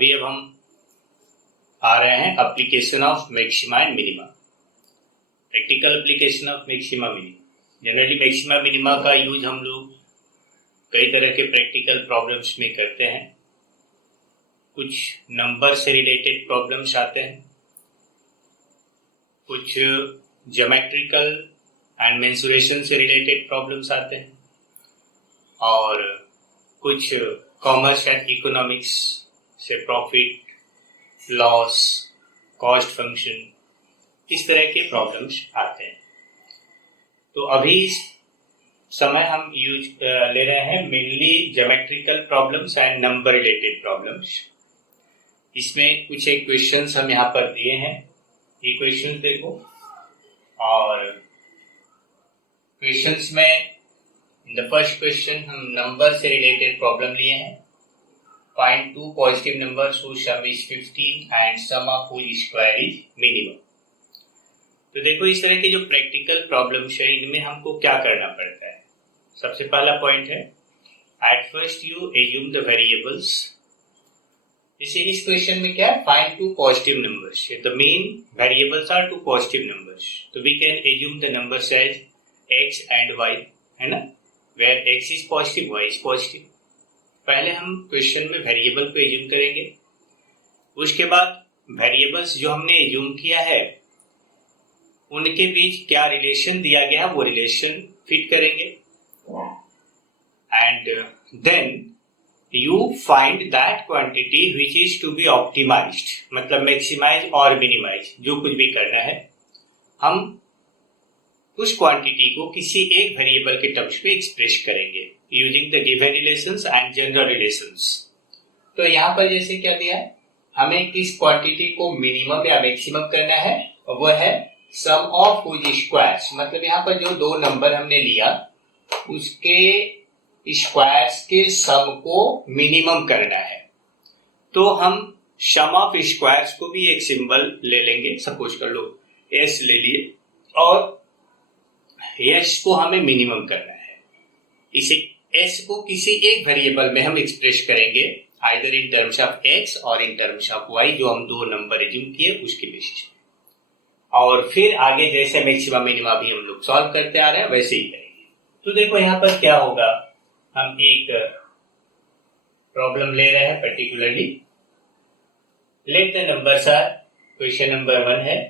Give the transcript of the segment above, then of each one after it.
अभी अब हम आ रहे हैं application of maxima and minima, practical application of maxima minima. Generally maxima minima का यूज हम लोग कई तरह के प्रैक्टिकल प्रॉब्लम्स में करते हैं। कुछ नंबर से रिलेटेड प्रॉब्लम्स आते हैं, कुछ ज्योमेट्रिकल एंड मेंसुरेशन से रिलेटेड प्रॉब्लम्स आते हैं, और कुछ कॉमर्स एंड इकोनॉमिक्स से प्रॉफिट, लॉस, कॉस्ट फंक्शन, इस तरह के प्रॉब्लम्स आते हैं। तो अभी इस समय हम यूज ले रहे हैं mainly geometrical problems and number related problems. इसमें कुछ एक क्वेश्चंस हम यहाँ पर दिए हैं, ये क्वेश्चंस देखो। और क्वेश्चंस में द फर्स्ट क्वेश्चन हम नंबर से रिलेटेड प्रॉब्लम लिए हैं। Find two positive numbers whose sum is 15 and sum of whose square is minimum। तो देखो, इस तरह के जो प्रैक्टिकल प्रॉब्लम्स है इनमें हमको क्या करना पड़ता है। सबसे पहला पॉइंट है, at first you assume the variables. जैसे इस क्वेश्चन में क्या है, find two positive numbers, the main variables are two positive numbers. तो we can assume the numbers as x and y, है ना, where x is positive, y is positive. पहले हम क्वेश्चन में वेरिएबल को एज्यूम करेंगे, उसके बाद वेरिएबल्स जो हमने एज्यूम किया है उनके बीच क्या रिलेशन दिया गया वो रिलेशन फिट करेंगे, and then you find that quantity which is to be optimised, मतलब मैक्सिमाइज और मिनिमाइज, जो कुछ भी करना है हम उस क्वांटिटी को किसी एक वेरिएबल के टर्म्स में एक्सप्रेस करेंगे using the given relations and general relations. तो यहाँ पर जैसे क्या दिया है, हमें किस क्वांटिटी को मिनिमम या मैक्सिमम करना है, वह है सम ऑफ हुज स्क्वायर्स। मतलब यहाँ पर जो दो नंबर हमने लिया उसके स्क्वायर्स के सम को मिनिमम करना है। तो हम सम ऑफ स्क्वायर्स को भी एक सिंबल ले लेंगे, सपोज कर लो एस ले लिए, और एस को हमें मिनिमम करना है। इसे एस को किसी एक वेरिएबल में हम एक्सप्रेस करेंगे, either in terms of x और इन टर्म्स ऑफ वाई, जो हम दो नंबर एज्यूम किए उसके बेसिस पे। और फिर आगे जैसे मैक्सिमा मिनिमा भी हम लोग सॉल्व करते आ रहे हैं वैसे ही करेंगे। तो देखो यहाँ पर क्या होगा, हम एक प्रॉब्लम ले रहे हैं particularly, let the numbers are, question number 1 है,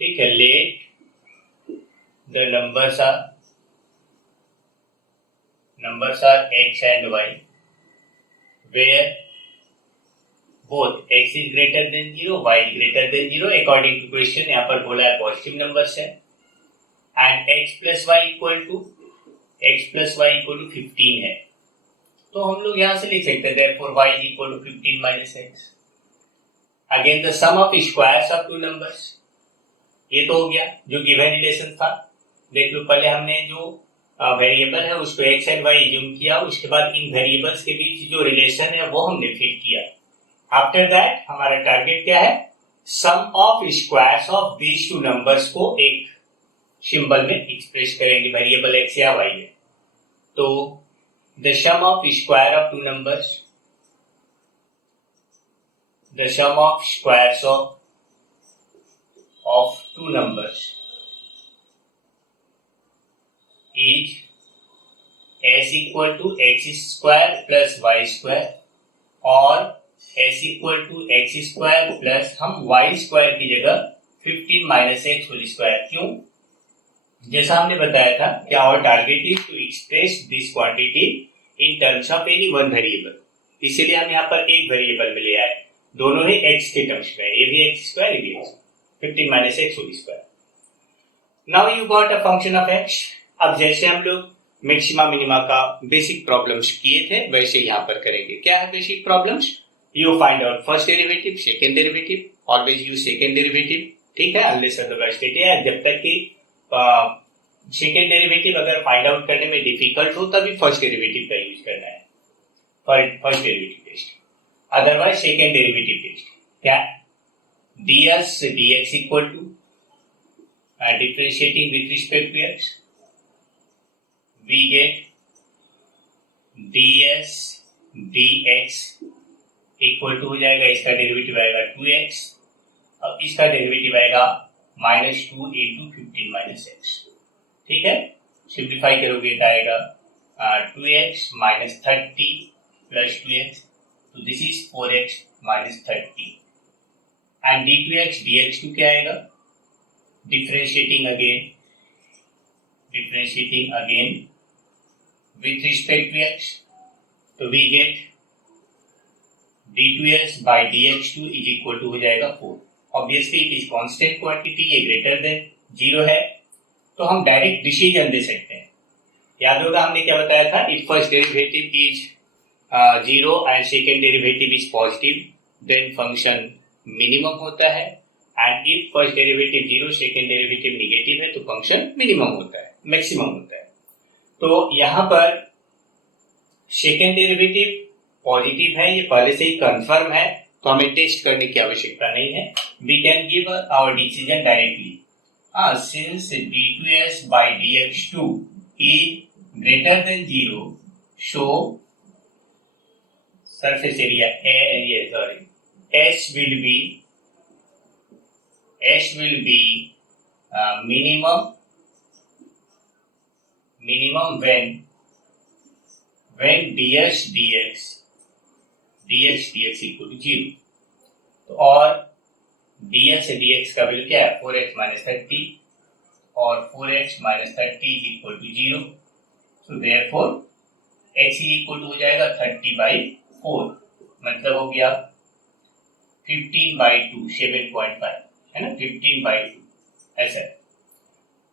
ठीक है। लेट the numbers are x and y where both x is greater than 0, y is greater than 0 according to question। यहाँ पर बोला है पॉजिटिव नंबर्स है, and x plus y equal to 15 है। तो हम लोग यहाँ से लिख सकते हैं therefore y is equal to 15 minus x। Again the sum of squares of two numbers, ये तो हो गया जो गिवन रिलेशन था। देख लो, पहले हमने जो वेरिएबल है उसको x एंड y एज्यूम किया, उसके बाद इन वेरिएबल्स के बीच जो रिलेशन है वो हमने फिट किया। आफ्टर दैट हमारा टारगेट क्या है, sum of squares of these two numbers को एक सिंबल में एक्सप्रेस करेंगे, वेरिएबल x या y में। तो the sum of square of two numbers, the sum of squares of two numbers is s equal to x square plus y square, और s equal to x square plus हम y square की जगह 15 minus x whole square। क्यों? जैसा हमने बताया था कि our target is to express this quantity in terms of any one variable, इसीलिए हम यहाँ पर एक वेरिएबल में ले आए, दोनों ही x के टर्म्स में, ये भी x square, ये भी x, 15 minus x whole square। Now you got a function of x। अब जैसे हम लोग मैक्सिमा मिनिमा का बेसिक प्रॉब्लम्स किए थे वैसे यहाँ पर करेंगे। क्या है basic problems, you find out first derivative, second derivative, always use second derivative, ठीक है, अनलेस अदरवाइज स्टेटेड है। जब तक कि सेकंड डेरिवेटिव अगर फाइंड आउट करने में डिफिकल्ट हो तभी फर्स्ट डेरिवेटिव का यूज करना है, first derivative test, otherwise second derivative test. क्या, ds dx equal to differentiating with respect to x, we get ds dx equal to हो जाएगा, इसका डेरिवेटिव आएगा 2x, अब इसका डेरिवेटिव आएगा -2 इंटू 15 माइनस एक्स। ठीक है, सिंप्लीफाई करोगे तो आएगा 2x माइनस 30 प्लस 2x, तो this is 4x minus 30 and d2x dx2 क्या आएगा, differentiating again with respect to x, तो we get d2s by dx2 is equal to हो जाएगा 4। Obviously it is constant quantity, ये ग्रेटर देन 0 है, तो हम डायरेक्ट डिसीजन दे सकते हैं। याद होगा हमने क्या बताया था, if first derivative is 0 and second derivative is positive then function minimum होता है, and if first derivative 0 second derivative negative है तो फंक्शन मिनिमम होता है, मैक्सिमम होता है। तो यहाँ पर सेकेंड डेरिवेटिव पॉजिटिव है, ये पहले से ही कंफर्म है, तो हमें टेस्ट करने की आवश्यकता नहीं है। We can give our decision directly. Since d2s by dx2 is greater than 0, so surface area S will be minimum when ds dx equal to 0। तो और ds dx का वैल्यू क्या है, 4x माइनस 30 और 4x minus 30 is equal to 0, so therefore x is equal to हो जाएगा 30/4, मतलब हो गया 15/2, 7.5 है ना, 15/2 ऐसा है।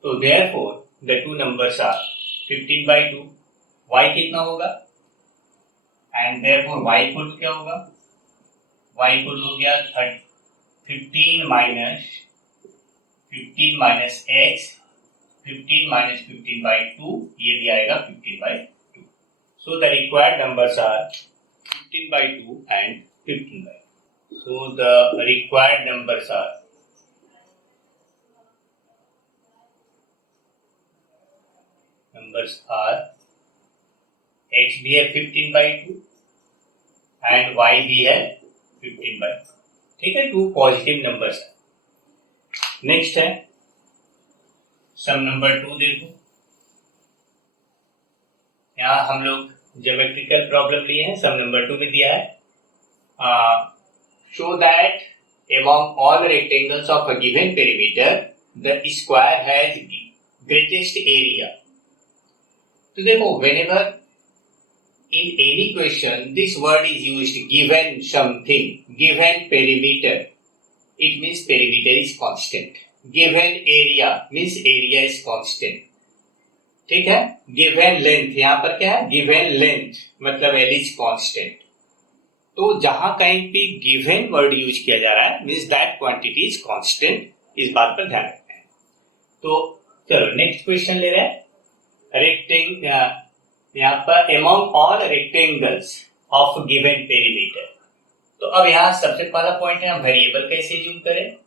तो therefore the two numbers are 15/2, y कितना होगा, and therefore y equal to क्या होगा, y इक्वल हो गया 15 माइनस x, 15 माइनस 15/2, ये भी आएगा 15/2। So the required numbers are 15/2 and 15/2। So the required numbers are x भी है 15/2 एंड y भी है 15/2। ठीक है, टू पॉजिटिव नंबर्स है। नेक्स्ट है सम नंबर 2, देखो यहाँ हम लोग ज्योमेट्रिकल प्रॉब्लम लिए हैं, सम नंबर 2 में दिया है show that among all rectangles of a given perimeter the square has greatest area। तो देखो whenever in any question this word is used, given something, given perimeter, it means perimeter is constant, given area means area is constant। ठीक है, given length, यहाँ पर क्या है, given length मतलब L is constant। तो जहां कहीं भी given वर्ड यूज किया जा रहा है means that quantity is constant, इस बात पर ध्यान रखना है। तो चलो नेक्स्ट क्वेश्चन ले रहे हैं। रेक्टेंगल यहाँ पर among all rectangles of given perimeter, तो अब यहाँ सबसे पहला पॉइंट है हम वेरिएबल कैसे यूज करें।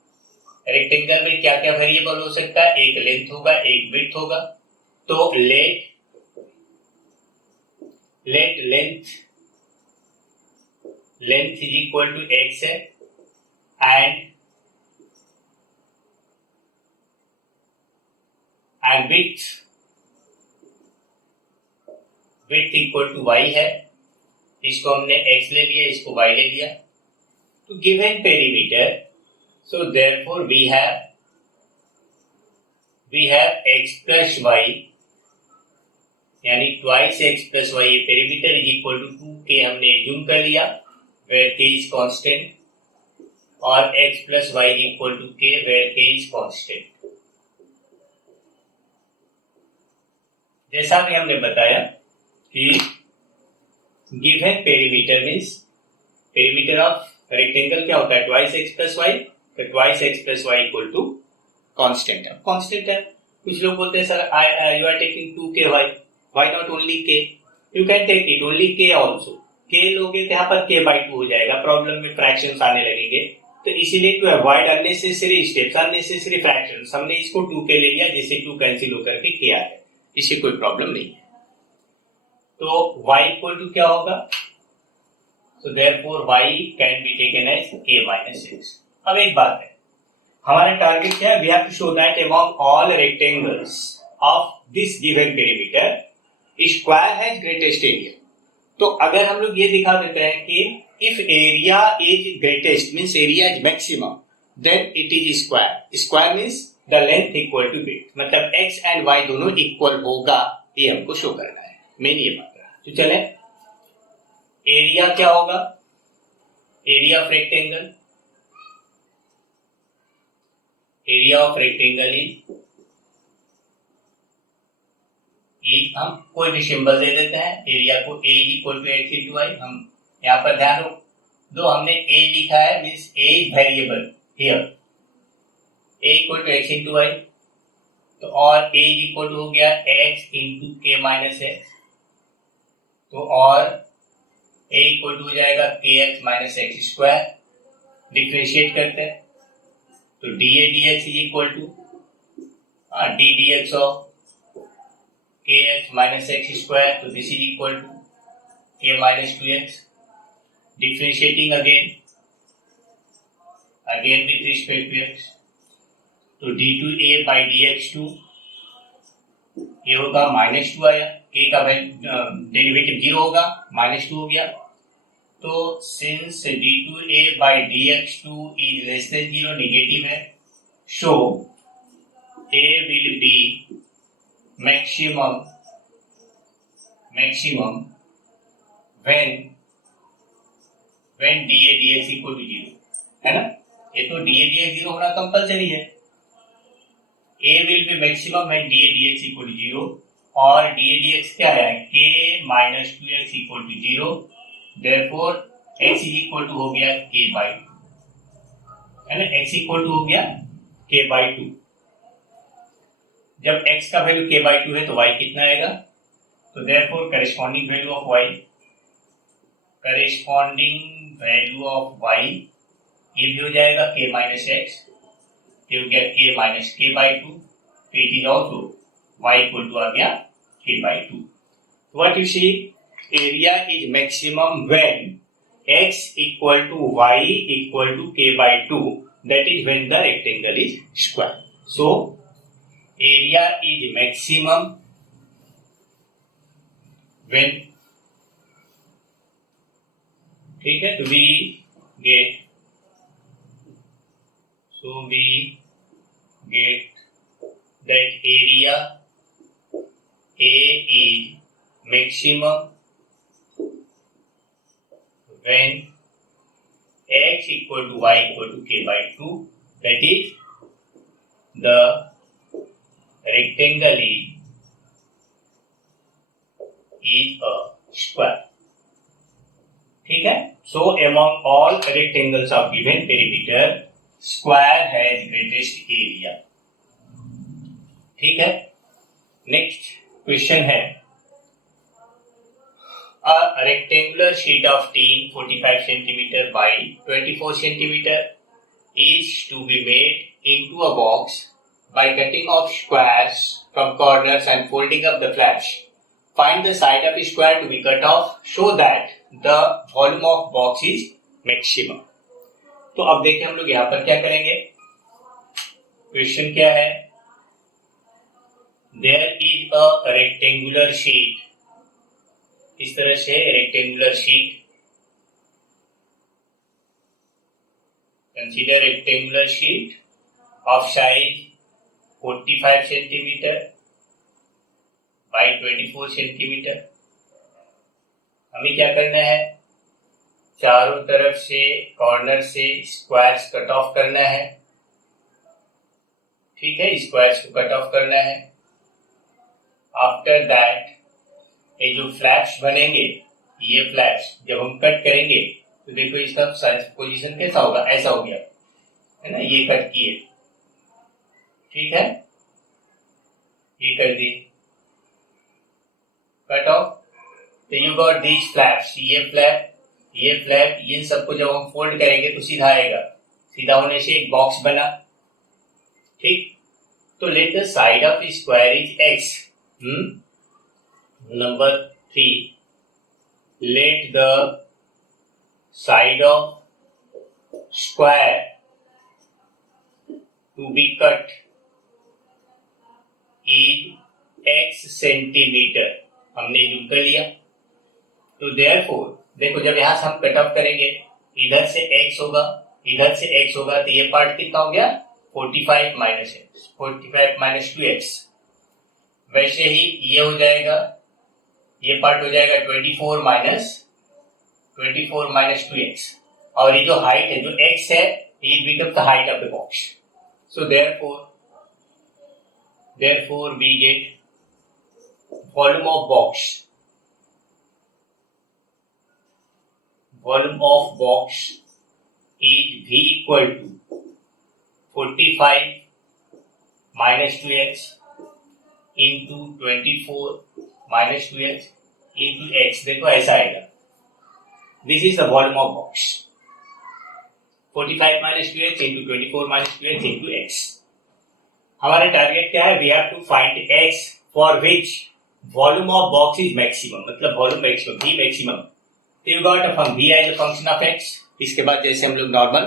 रेक्टेंगल में क्या क्या वेरिएबल हो सकता है, एक लेंथ होगा, एक विड्थ होगा। तो length is equal to x है and width equal to y है। इसको हमने x ले लिया, इसको y ले लिया। तो given perimeter, so therefore we have x plus y यानी ट्वाइस x प्लस y, ये perimeter is equal to 2k हमने एज्यूम कर लिया where k is constant, और x plus y is equal to k where k is constant। जैसा कि हमने बताया कि given perimeter means perimeter of rectangle क्या होता है, twice x plus y, तो twice x plus y equal to constant है। constant है, कुछ लोग बोलते हैं sir you are taking 2k why not only k, you can take it only k also, k लोगे तो यहाँ पर k/2 हो जाएगा, प्रॉब्लम में फ्रैक्शंस आने लगेंगे। तो इसीलिए to avoid unnecessary steps, unnecessary fractions, हमने इसको 2k ले लिया, जिससे 2 कैंसिल होकर के k आ जाए, इससे कोई प्रॉब्लम नहीं है। तो y इक्वल टू क्या होगा, So therefore y can be taken as k minus 6. अब एक बात है, हमारा टारगेट क्या है? We have to show that among all rectangles of this given perimeter, square has greatest area. तो अगर हम लोग ये दिखा देते हैं कि if area is greatest means area is maximum, then it is square. Square means the length equal to width. मतलब x and y दोनों इक्वल होगा, ये हमको शो करना है. मेन ये बात है. तो चले, एरिया क्या होगा? Area of rectangle, area of rectangle is हम कोई भी सिंबल दे देते हैं. एरिया को a equal to x into y. हम यहाँ पर ध्यान दो, हमने a लिखा है means a is variable here, a equal to x into y. तो और a इक्वल टू हो गया x into k minus x. तो और a इक्वल टू हो जाएगा k x minus x square. Differentiate करते हैं तो d a d x is equal to d d x of k x minus x square. तो this is equal to K minus two X. Differentiating again with respect to X. तो D two A by D X two, ये होगा minus two आया, K का derivative zero होगा, minus two हो गया. तो since D two A by D X two is less than zero, negative है, so A will be maximum when dA dx equal to 0, है ना? ये तो dA dx 0 होना कंपलसरी है. A will be maximum when dA dx equal to 0 और dA dx क्या है? k minus 2x equal to 0. therefore x is equal to हो गया k by 2, है ना? x equal to हो गया k by 2. जब x का वैल्यू k by 2 है तो y कितना आएगा? तो therefore corresponding value of y, ये भी हो जाएगा k minus x, ये हो गया k minus k by 2. तो it is also y equal to आ गया k by 2. What you see, area is maximum when x equal to y equal to k by 2, that is when the rectangle is square. So area is maximum when, ठीक है, तो we get that area A is maximum when x equal to y equal to k by 2, that is the rectangle is a square. ठीक है. So among all rectangles of given perimeter, square has greatest area. ठीक है. Next question है, a rectangular sheet of tin 45 centimeter by 24 centimeter is to be made into a box by cutting off squares from corners and folding up the flaps. Find the side of the square to be cut off. Show that the volume of box is maximum. तो अब देखिए हम लोग यहाँ पर क्या करेंगे. Question क्या है? There is a rectangular sheet. इस तरह से rectangular sheet. Consider rectangular sheet of size 45 centimeter by 24 centimeter. हमें क्या करना है? चारों तरफ से कॉर्नर से स्क्वायर्स कट ऑफ करना है. ठीक है, स्क्वायर्स को कट ऑफ करना है. आफ्टर दैट ये जो फ्लैप्स बनेंगे, ये फ्लैप्स जब हम कट करेंगे तो देखो इसका पोजीशन कैसा होगा, ऐसा हो गया है ना. ये कट किए, ठीक है, ये कर दी, कट ऑफ. तो यू गॉट दीज फ्लैप्स, ये फ्लैप, ये फ्लैप, ये सबको जब हम फोल्ड करेंगे तो सीधा आएगा. सीधा होने से एक बॉक्स बना. ठीक. तो let the side of square is x. Number 3, let the side of square to be cut is x centimetre, हमने यूज कर लिया। तो देयरफॉर देखो जब यहां से हम कट ऑफ करेंगे, इधर से x होगा, इधर से x होगा, तो ये पार्ट कितना हो गया 45 माइनस एक्स, 45 माइनस 2x। वैसे ही ये हो जाएगा, ये पार्ट हो जाएगा 24 माइनस 2x, और ये जो हाइट है जो x है, it becomes the height of the box. So therefore we get volume of box is V equal to 45 minus 2x into 24 minus 2x into x। देखो ऐसा आएगा, this is the volume of box, 45 minus 2x into 24 minus 2x into x। हमारा target क्या है, we have to find x for which volume of box is maximum, मतलब volume maximum, v maximum. तो you got a v as a function of x। इसके बाद जैसे हम लोग नॉर्मल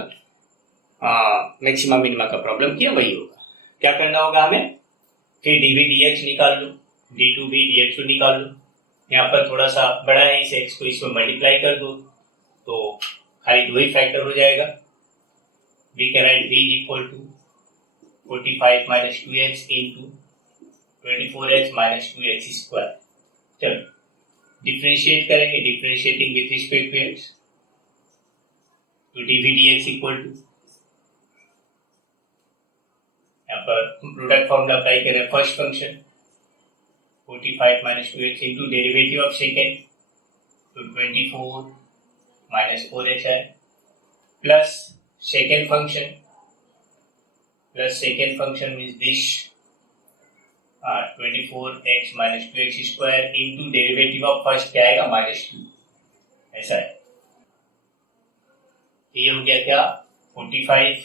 मैक्सिमम मिनिमा का प्रॉब्लम किया वही होगा। क्या करना होगा हमें, फिर dv dx निकाल लो, d2v dx निकाल लो। यहाँ पर थोड़ा सा बड़ा है, इस x को इसमें मल्टीप्लाई कर दो तो खाली दो ही फैक्टर हो जाएगा। we can write v is equal to 45 minus 2x into 24x minus 2x square। चलो डिफरेंशिएट करेंगे, differentiating with respect to x, तो dv dx इक्वल टू, यहाँ पर प्रोडक्ट फॉर्मूला अप्लाई करें, first function 45 minus 2x into derivative of second, तो 24 minus 4x है, plus second function means this 24x minus 2x square into derivative of first क्या आएगा -2, ऐसा है। ये हो गया क्या 45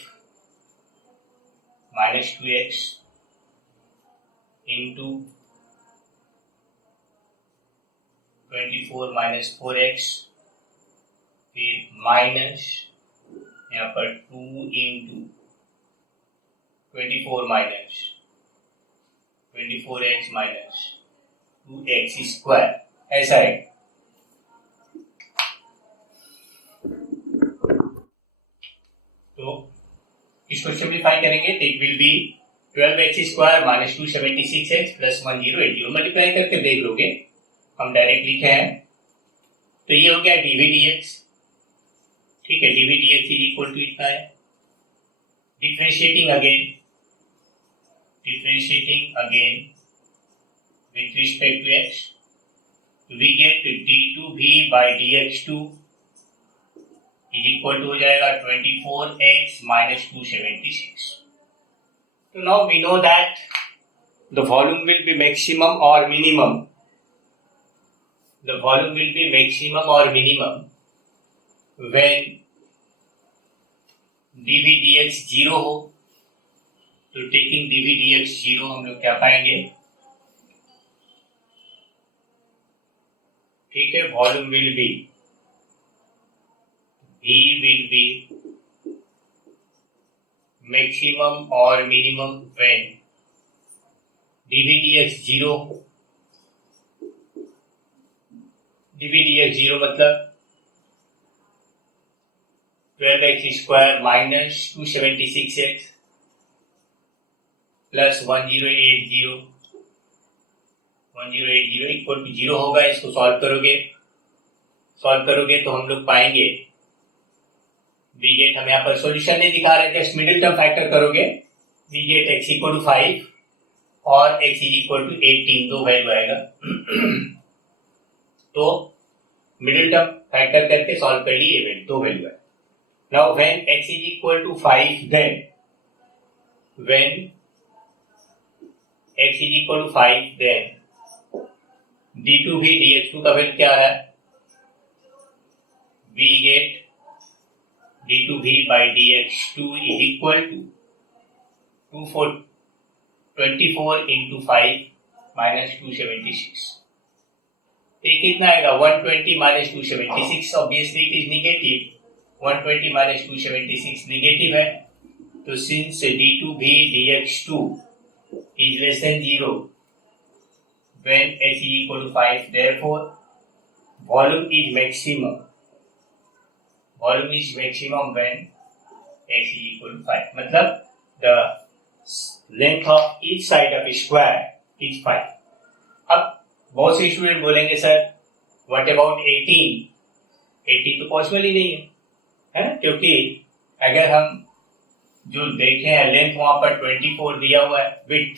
minus 2x into 24 minus 4x, फिर माइनस यहाँ पर 2 into 24 minus 24x minus 2x square, ऐसा है। तो इसको सिंप्लीफाई करेंगे तो it will be 12x square minus 276x plus 1080, multiply करके देख लोगे, हम डायरेक्ट लिखे हैं। तो ये हो गया dv dx, ठीक है, dv dx is equal to इतना है। Differentiating again with respect to x, we get d2v by dx2 is equal to हो जाएगा 24x minus 276। So now we know that the volume will be maximum or minimum. The volume will be maximum or minimum when dv dx 0 हो। तो taking dv dx 0 हम लोग क्या पाएंगे, ठीक है, volume will be V will be maximum or minimum when dv dx 0, dv dx 0 मतलब 12x square minus 276x plus 1080 equal to 0 होगा। इसको सॉल्व करोगे तो हम लोग पाएंगे वी गेट, हम यहाँ पर सॉल्यूशन नहीं दिखा रहे, जस्ट मिडिल टर्म फैक्टर करोगे, we get x equal to 5 और x इज इक्वल टू 18, दो वैल्यू आएगा। तो मिडिल टर्म फैक्टर करके सॉल्व कर लिए, दो वैल्यू है। Now when x is equal to 5, then when x is equal to 5 then d2v dx2 का वैल्यू क्या है, we get d2v by dx2 is equal to 24 into 5 minus 276। ये कितना आएगा 120 minus 276, obviously it is negative, 120 minus 276 negative है, तो since d2v dx2 is less than 0 when h is equal to 5, therefore volume is maximum when h is equal to 5. मतलब the length of each side of a square is 5. अब बहुत से student बोलेंगे sir what about 18 तो possible ही नहीं है ना, क्योंकि अगर हम जो देखें हैं लेंथ वहां पर 24 दिया हुआ है, विड्थ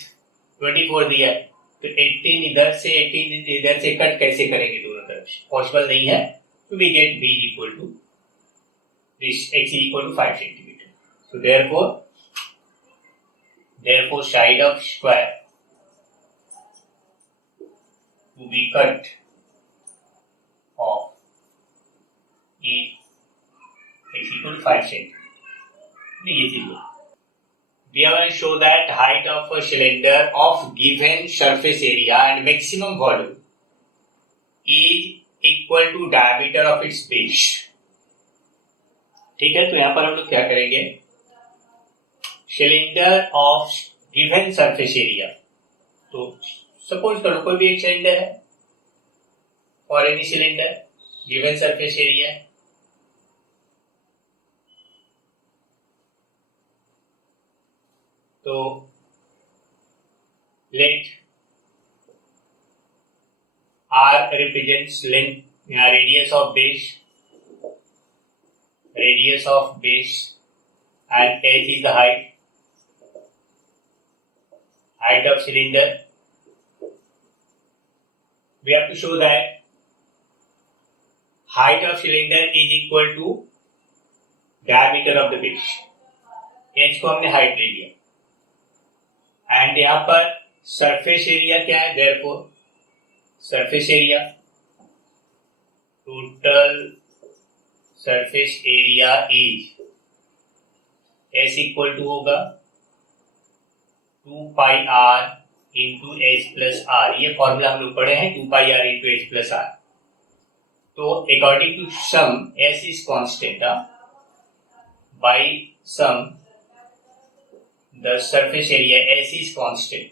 24 दिया है, तो 18 इधर से 18 इधर से कट कैसे करेंगे दोनों तरफ, पॉसिबल नहीं है. तो we get v equal to this x equal to 5 centimetre. So therefore side of square to be cut off is x equal to 5 cm. We are going to show that height of a cylinder of given surface area and maximum volume is equal to diameter of its base. ठीक है, तो यहां पर हम लोग क्या करेंगे, cylinder of given surface area, तो सपोज करो कोई भी एक सिलेंडर है और any cylinder given surface area, तो late R represents length, radius of base, and h is the height of cylinder. We have to show that height of cylinder is equal to diameter of the base. h को हमने height ले लिया, and यहां पर surface area क्या है, therefore surface area, total surface area is s equal to होगा 2 pi r into H plus R. ये फॉर्मूला हम लोग पढ़े हैं, 2 pi r into H plus R. तो according to sum s is constant, by sum the surface area S is constant.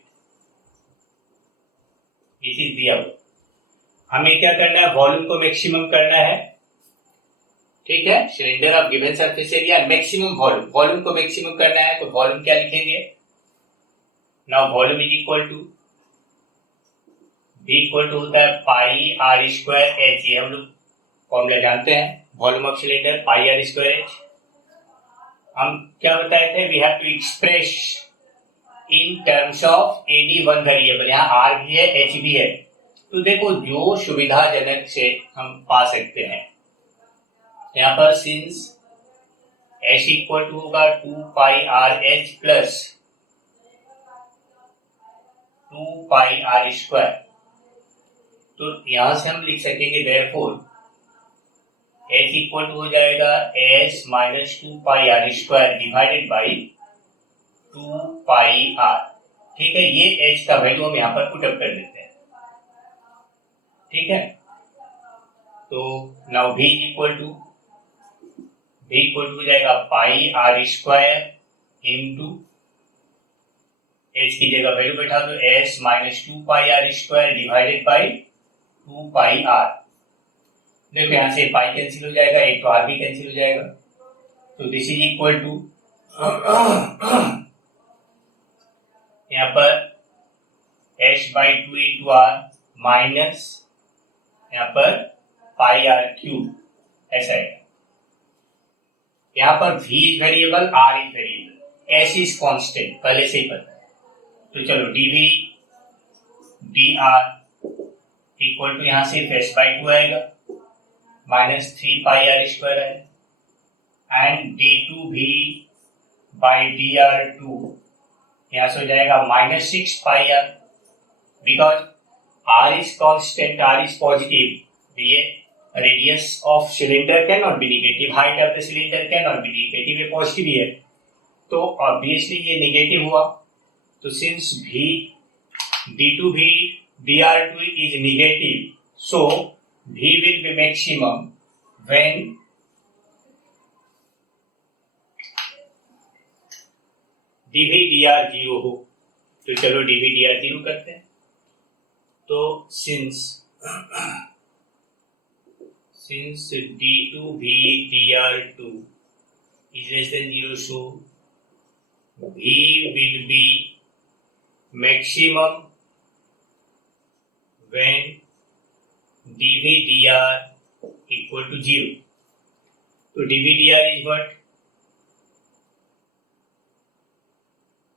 This is दिया हुआ. हमें क्या करना है, वॉल्यूम को मैक्सिमम करना है. ठीक है, cylinder of given surface area maximum volume को मैक्सिमम करना है, तो वॉल्यूम क्या लिखेंगे, now volume is equal to v equal to होता है पाई r स्क्वायर h. ये हम लोग फॉर्मूला जानते हैं, volume of cylinder pi r square h. हम क्या बताए थे, we have to express in terms of any one variable. यहाँ आर भी है, एच भी है, तो देखो जो सुविधाजनक से हम पा सकते हैं. यहाँ पर सिंस एच इक्वल टू होगा 2 pi R H plus 2 pi are square, तो यहां से हम लिख सकेंगे देयरफॉर h इक्वल टू हो जाएगा s minus 2 pi are square divided by 2 pi r. ठीक है, ये h का वैल्यू हम यहाँ पर पुटअप कर देते हैं. ठीक है, तो नाउ v इक्वल टू हो जाएगा pi are square into h की जगह वैल्यू बैठा दो s minus 2 pi are square divided by 2 pi r. देखो यहां से पाई कैंसिल हो जाएगा, एक तो आर भी कैंसिल हो जाएगा, तो दिस इज इक्वल टू यहां पर h by 2 into r minus यहां पर पाई आर क्यूब, ऐसा है. यहां पर v is variable, r is variable, s is constant, पहले से ही पता है. तो चलो dv dr इक्वल टू यहां से s बाई 2 आएगा माइनस 3 पाई आर स्क्वायर है, एंड d2v बाई dr2 यहां से हो जाएगा minus 6 pi R, because r is constant, r is positive, ये radius of cylinder can not be negative, height of the cylinder can not be negative, ये positive है, तो obviously ये negative हुआ. तो since v d2v dr2 is negative, so v will be maximum when dV/dr 0 हो, तो चलो dV/dr 0 करते हैं। तो since d2V/dr2 is less than 0, so V will be maximum when dV/dr equal to 0. So dV/dr is what?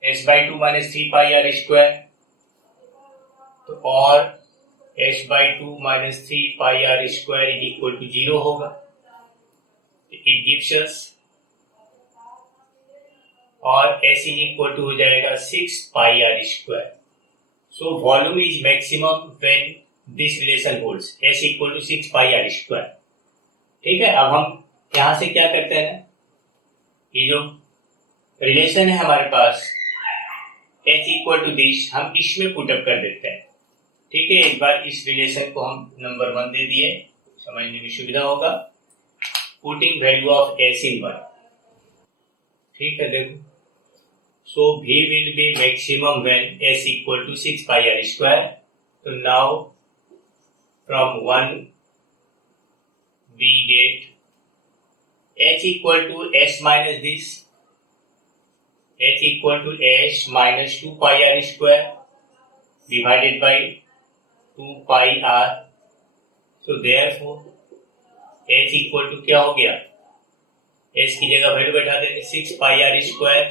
S/2 minus 3 pi r square. तो और S/2 minus 3 pi r square is equal to 0 होगा. It gives us, और S is equal to हो जाएगा 6 pi r square. So volume is maximum when this relation holds. S equal to 6 pi r square. ठीक है, अब हम यहां से क्या करते हैं ना, ये जो रिलेशन है हमारे पास H इक्वल टू दिस, हम इसमें पुटअप कर देते हैं। ठीक है, एक बार इस रिलेशन को हम नंबर 1 दे दिए, समझने में सुविधा होगा। Putting value of S in 1। ठीक है, देखो, so V will be maximum when S equal to 6 pi r square. तो नाउ फ्रॉम 1 we get H equal to S minus this, H equal to S minus 2 pi r square divided by 2 pi r. So therefore H equal to क्या हो गया, S की जगह value बैठा देंगे 6 pi r square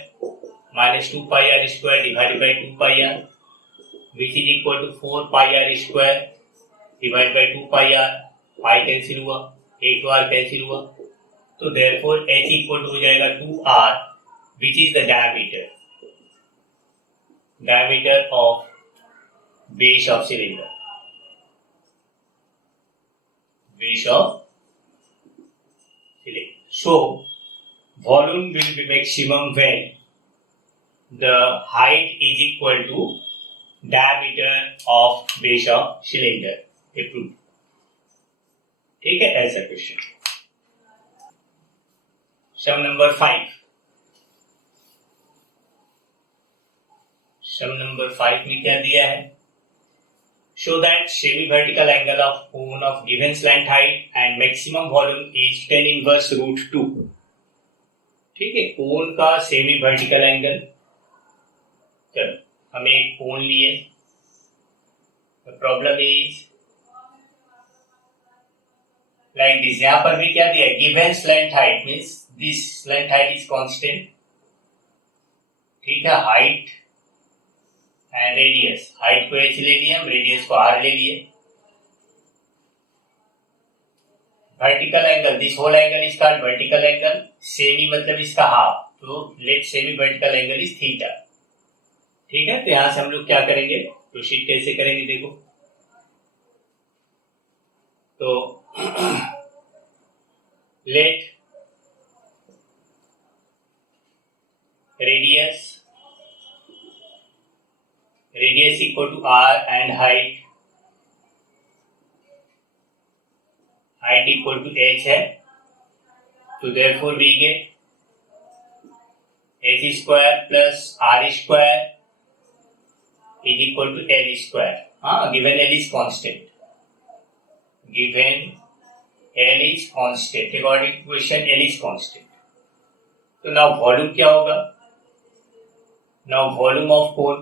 minus 2 pi r square divided by 2 pi r, which is equal to 4 pi r square divided by 2 pi r. pi cancel हुआ, एक तो r कैंसिल हुआ, तो therefore H equal to हो जाएगा 2r, which is the diameter of base of cylinder. So volume will be maximum when the height is equal to diameter of base of cylinder. Approved. ठीक है, ऐसा question. Sum number 5। Sum number 5 में क्या दिया है, show that semi vertical angle of cone of given slant height and maximum volume is 10 inverse root 2। ठीक है, कोन का सेमी वर्टिकल एंगल, चलो हम एक कोन लिए, प्रॉब्लम इज लाइक दिस। यहां पर भी क्या दिया, given slant height means this slant height is constant. ठीक है, हाइट एंड रेडियस, हाइट को h ले लिए हम, रेडियस को r ले लिए। Vertical angle, this whole angle is called vertical angle, semi मतलब इसका हाफ, तो let semi vertical angle is theta. ठीक है, तो यहां से हम लोग क्या करेंगे, प्रोसीड कैसे करेंगे देखो। तो let radius equal to r and height equal to h है, तो therefore we get h square plus r square is equal to l square. Given l is constant, L is constant, according to question L is constant. तो now volume क्या होगा, now volume of cone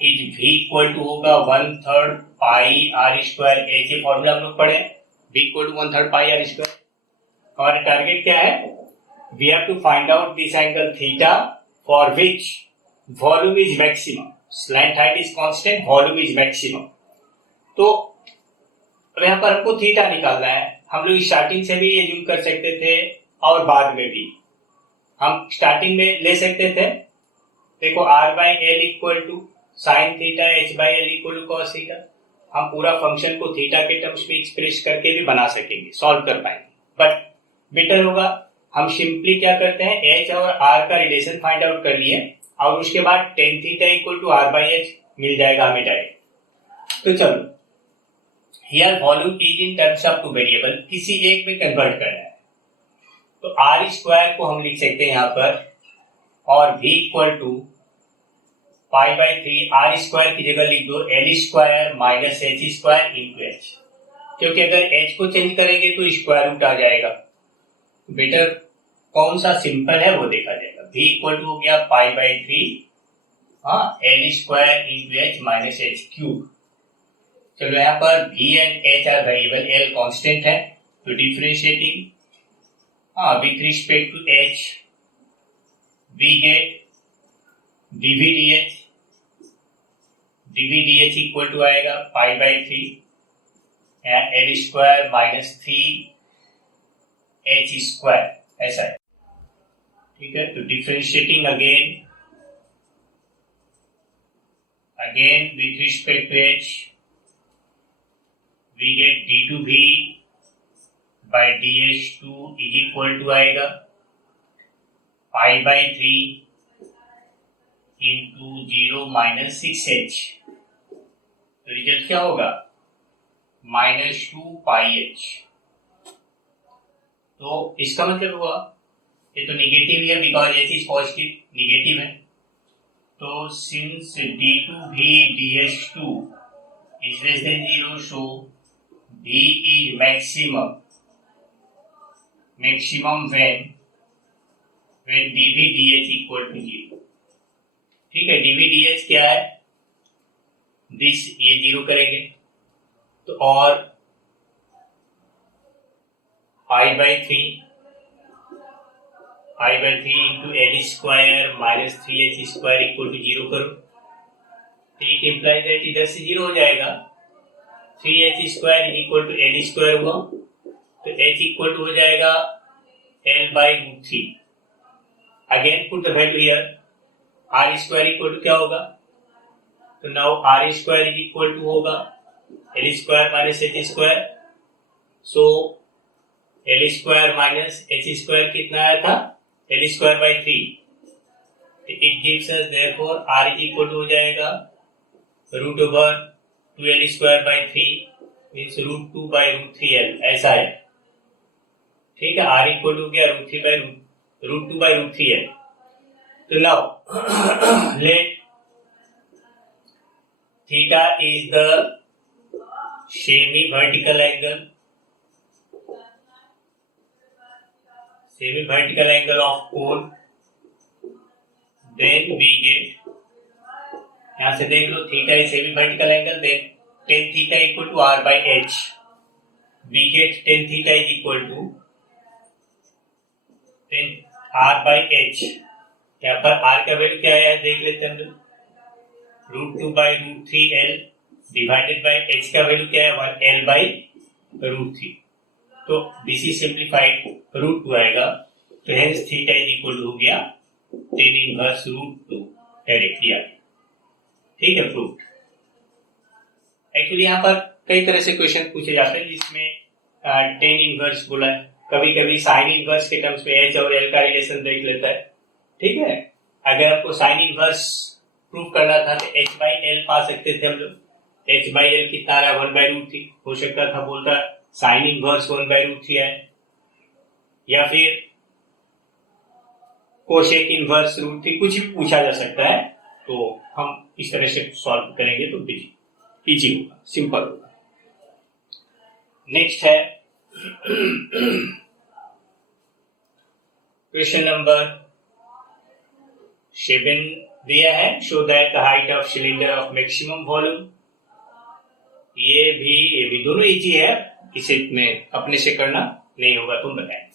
is V equal to होगा 1/3 pi r square h। ये formula हम लोग पढ़े, V equal to 1/3 pi r square। हमारा target क्या है, we have to find out this angle theta for which volume is maximum, slant height is constant, volume is maximum। तो अब यहाँ पर हमको थीटा निकालना है। हम लोग स्टार्टिंग से भी एज्यूम कर सकते थे और बाद में भी हम स्टार्टिंग में ले सकते थे। देखो r/l equal to sine theta, h/l equal to cos theta. हम पूरा फंक्शन को थीटा के टर्म्स में एक्सप्रेस करके भी बना सकेंगे, सॉल्व कर पाएंगे। बट बेटर होगा हम सिंपली क्या करते हैं, h और r का रिलेशन फाइंड आउट कर लिए और उसके बाद tan theta equal to r/h मिल जाएगा हमें डायरेक्ट। तो चलो, here volume is in terms of two variable, किसी एक में कन्वर्ट करना है। तो r स्क्वायर को हम लिख सकते हैं यहाँ पर और v equal to pi by 3 r square की जगह लिख दो l square minus h square into h, क्योंकि अगर h को चेंज करेंगे तो स्क्वायर रूट आ जाएगा। बेटर कौन सा सिंपल है वो देखा जाएगा। v इक्वल टू हो गया pi by 3 L square into H minus H cube. चलो यहाँ पर v and h are variable, l constant है, तो differentiating with respect to h we get dv dh equal to आएगा pi by 3 L square minus 3 H square, ऐसा है। ठीक है, तो differentiating again with respect to h we get d2v by dh2 is equal to आएगा pi by 3 into 0 minus 6h, तो result क्या होगा माइनस 2 पाई h। तो इसका मतलब हुआ ये तो निगेटिव है because h is positive, negative है। तो since d2v dh2 is less than 0, so v is maximum when dv dh equal to 0। ठीक है, dv dh क्या है, दिस ये 0 करेंगे तो और pi by 3 into l square minus 3h square equal to 0 करो, तो इट इम्प्लाइज दैट इधर से 0 हो जाएगा। 3h square equal to l square हुआ, तो h इक्वल टू हो जाएगा l by root 3। Again put the value here, r square equal to क्या होगा, तो now r square is equal to होगा l square minus h square. So l square minus h square कितना आया था, l square by 3। It gives us therefore r is equal to हो जाएगा root over 2l square by 3 means root 2 by root 3l, ऐसा है। ठीक है, r equal to गया रूट 2 बाई रूट 3l। तो now let theta is the semi vertical angle of cone, then we get, यहां से देख लो theta is semi vertical angle, then tan theta equal to r by h। We get tan theta is equal to r by h। यहाँ पर r का value क्या है देख लेते हैं हम लोग, root 2 by root 3l divided by h का वैल्यू क्या है 1l बाई रूट 3। तो दिस इज सिंप्लीफाइड, रूट 2 आएगा, तो hence theta is equal to हो गया टेन इनवर्स रूट 2 डायरेक्टली आ गया। ठीक है, प्रूफ। एक्चुअली यहाँ पर कई तरह से क्वेश्चन पूछे जाते हैं जिसमें टेन इनवर्स बोला है, कभी कभी साइन इनवर्स के टर्म्स में h और l का रिलेशन देख लेता है। ठीक है, अगर आपको साइन इनवर्स प्रूफ करना था तो h बाई l पा सकते थे हम लोग। h बाई l कितना आ रहा है 1 बाई रूट 3, हो सकता था बोलता साइन इनवर्स 1 बाई रूट 3 है, या फिर कोशेक इनवर्स रूट 3, कुछ भी पूछा जा सकता है। तो हम इस तरह से सॉल्व करेंगे तो इजी होगा, सिंपल होगा। नेक्स्ट है क्वेश्चन नंबर 7 दिया है, show that the height of cylinder of maximum volume. ये भी दोनों इजी है, इसे में अपने से करना नहीं होगा, तुम बताएं।